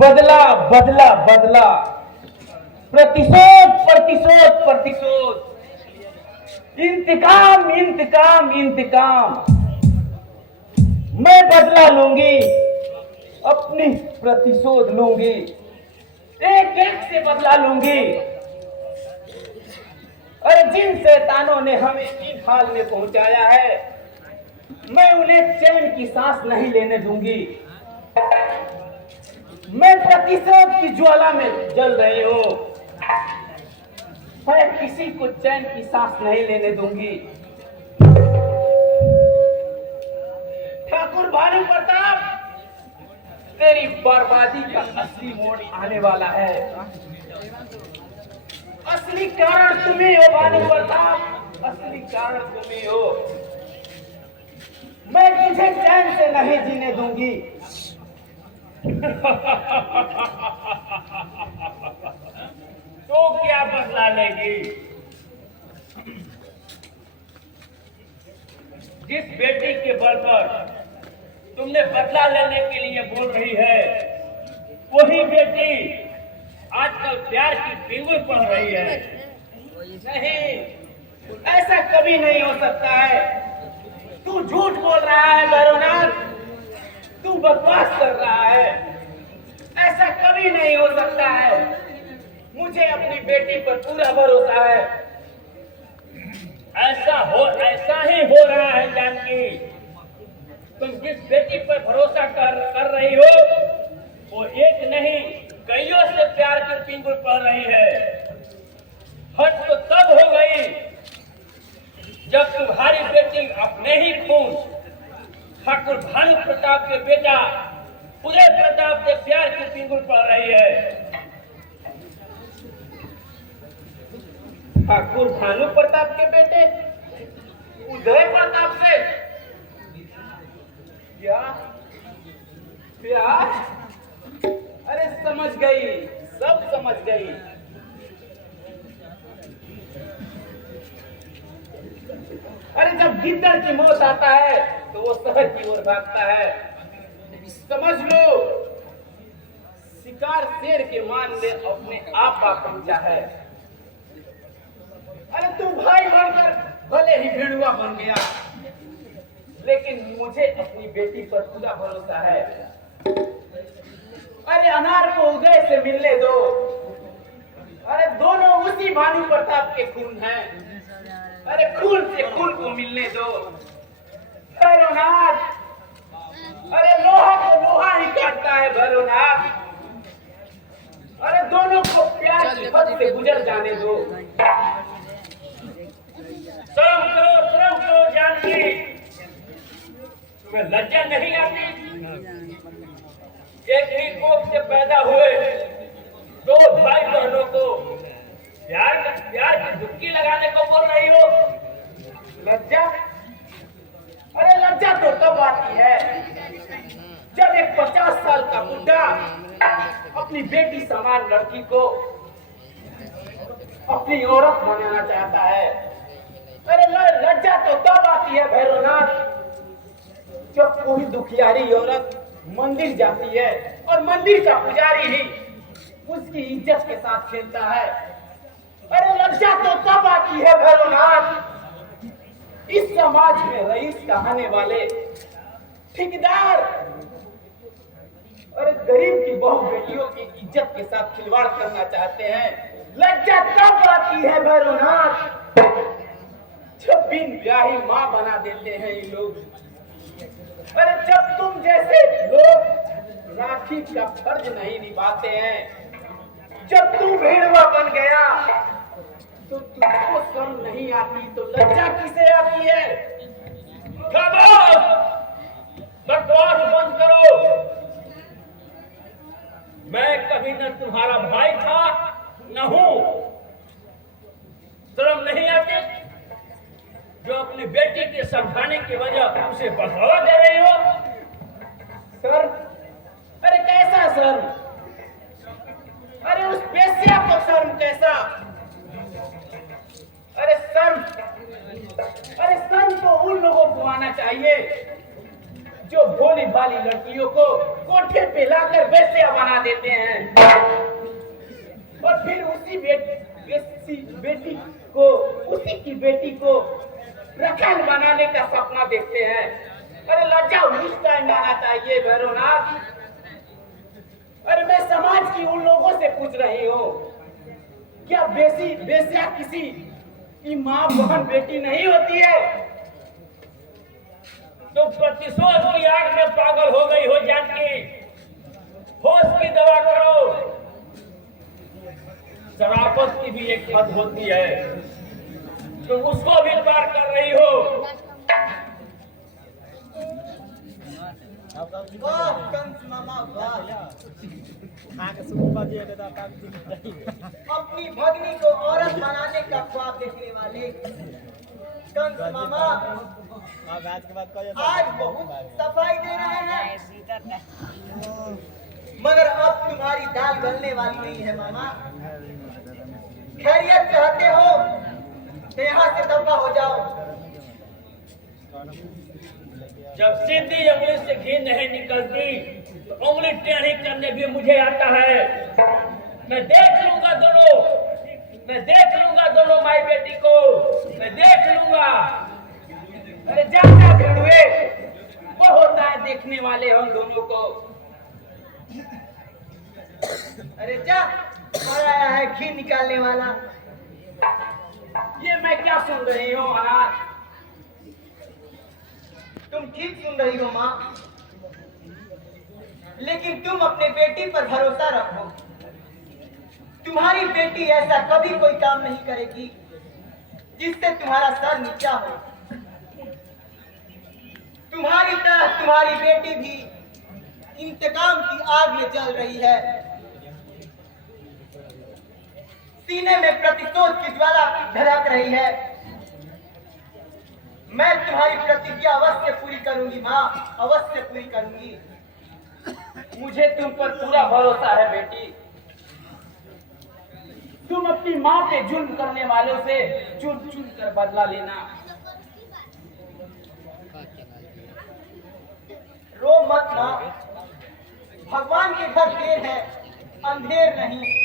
बदला बदला बदला, प्रतिशोध प्रतिशोध प्रतिशोध, इंतकाम इंतकाम इंतकाम। मैं बदला लूंगी, अपनी प्रतिशोध लूंगी, एक एक से बदला लूंगी। अरे जिन शैतानों ने हमें इस हाल में पहुंचाया है, मैं उन्हें चैन की सांस नहीं लेने दूंगी। मैं प्रतिशोध की ज्वाला में जल रही हूं, मैं किसी को चैन की सांस नहीं लेने दूंगी। ठाकुर भानु प्रताप, तेरी बर्बादी का असली मोड़ आने वाला है। असली कारण तुम्ही हो भानु प्रताप, असली कारण तुम्ही हो। मैं तुझे चैन से नहीं जीने दूंगी। तो क्या बदला लेगी? जिस बेटी के बल पर तुमने बदला लेने के लिए बोल रही है, वही बेटी आजकल प्यार की पींगुर पढ़ रही है। नहीं, ऐसा कभी नहीं हो सकता है। तू झूठ बोल रहा है भैरवनाथ, तू बकवास कर रहा है। ऐसा कभी नहीं हो सकता है। मुझे अपनी बेटी पर पूरा भरोसा है। ऐसा ही हो रहा है जानकी। तुम जिस बेटी पर भरोसा कर रही हो, वो एक नहीं कईयों से प्यार की पिंगुर पढ़ रही है। हद तो तब हो गई जब तुम्हारी बेटी अपने ही खून ठाकुर भानु प्रताप के बेटा उदय प्रताप से प्यार की पिंगुर पढ़ रही है। ठाकुर भानु प्रताप के बेटे उदय प्रताप से क्या प्यार? अरे समझ गई, सब समझ गई। अरे जब गिद्दड़ की मौत आता है तो वो शहर की ओर भागता है। समझ लो, शिकार शेर के मान में अपने आप आ पहुंचा है। अरे तू भाई बनकर भले ही भेड़ुआ बन गया, लेकिन मुझे अपनी बेटी पर पूरा भरोसा है। अरे अनार को उदय से मिलने दो। अरे दोनों उसी भानु प्रताप के खून हैं। अरे खून से खून को मिलने दो भैरवनाथ। अरे लोहा को लोहा ही काटता है भैरवनाथ। अरे दोनों को प्यार की हद से गुजर जाने दो। शर्म करो जानकी। तुम्हें लज्जा नहीं आती? एक ही कोख से पैदा हुए दो भाई बहनों को प्यार की डुबकी लगाने को बोल रही हो? लज्जा? अरे लज्जा तो तब आती है जब एक 50 साल का बुढ़ा अपनी बेटी समान लड़की को अपनी औरत बनाना चाहता है। अरे लज्जा तो तब आती है भैरवनाथ, जब कोई दुखियारी औरत मंदिर जाती है और मंदिर का पुजारी ही उसकी इज्जत के साथ खेलता है। अरे लज्जा तो तब आती है भैरवनाथ, इस समाज में रईस कहने वाले ठेकेदार अरे गरीब की बहू बेटियों की इज्जत के साथ खिलवाड़ करना चाहते हैं। लज्जा तब आती है भैरवनाथ जब बिन ब्याही मां बना देते हैं ये लोग। अरे जब तुम जैसे लोग राखी का फर्ज नहीं निभाते हैं, जब तू भेड़वा बन गया तो तुमको शर्म नहीं आती तो लज्जा किसे आती है? बकवास बंद करो। मैं कभी न तुम्हारा भाई था न हूं। शर्म नहीं आती जो अपनी बेटी के समझाने की वजह उसे बढ़ावा दे रही हो? सर, अरे कैसा सर? अरे उस बेस्या को शर्म कैसा? अरे शर्म तो उन लोगों को आना चाहिए जो भोली भाली लड़कियों को कोठे पे लाकर बेस्या बना देते हैं और फिर उसी की बेटी को रखैल बनाने का सपना देखते हैं। अरे लज्जा उस टाइम आना चाहिए भैरवनाथ। अरे मैं समाज की उन लोगों से पूछ रही हूँ, क्या बेस्या किसी की माँ बहन बेटी नहीं होती है? तुम प्रतिशोध की आग में पागल हो गई हो जानकी। होश की दवा करो। शराफत की भी एक हद होती है, तुम उसको भी पार कर रही हो। वाह कंस मामा वाह। अपनी भगनी को औरत बनाने का ख्वाब देखने वाले कंस मामा आज बहुत सफाई दे रहे हैं, मगर अब तुम्हारी दाल गलने वाली नहीं है मामा। खैरियत चाहते हो तो यहाँ से दफा हो जाओ। जब सीधी उंगली से घी नहीं निकलती तो उंगली टेढ़ी करने भी मुझे आता है। मैं देख लूंगा दोनों माई बेटी को, मैं देख लूंगा। अरे जा भेड़ुए, वो होता है देखने वाले हम दोनों को। अरे जा, और आया है घी निकालने वाला। ये मैं क्या सुन रही हूँ अनाथ? तुम ठीक सुन रही हो माँ, लेकिन तुम अपने बेटी पर भरोसा रखो। तुम्हारी बेटी ऐसा कभी कोई काम नहीं करेगी जिससे तुम्हारा सर नीचा हो। तुम्हारी तरह तुम्हारी बेटी भी इंतकाम की आग में जल रही है। सीने में प्रतिशोध की ज्वाला धड़क रही है। मैं तुम्हारी प्रतिज्ञा अवश्य पूरी करूंगी माँ, अवश्य पूरी करूंगी। मुझे तुम पर पूरा भरोसा है बेटी। तुम अपनी माँ पे जुल्म करने वालों से चुन चुन कर बदला लेना। रो मत माँ, भगवान के घर देर है, अंधेर नहीं।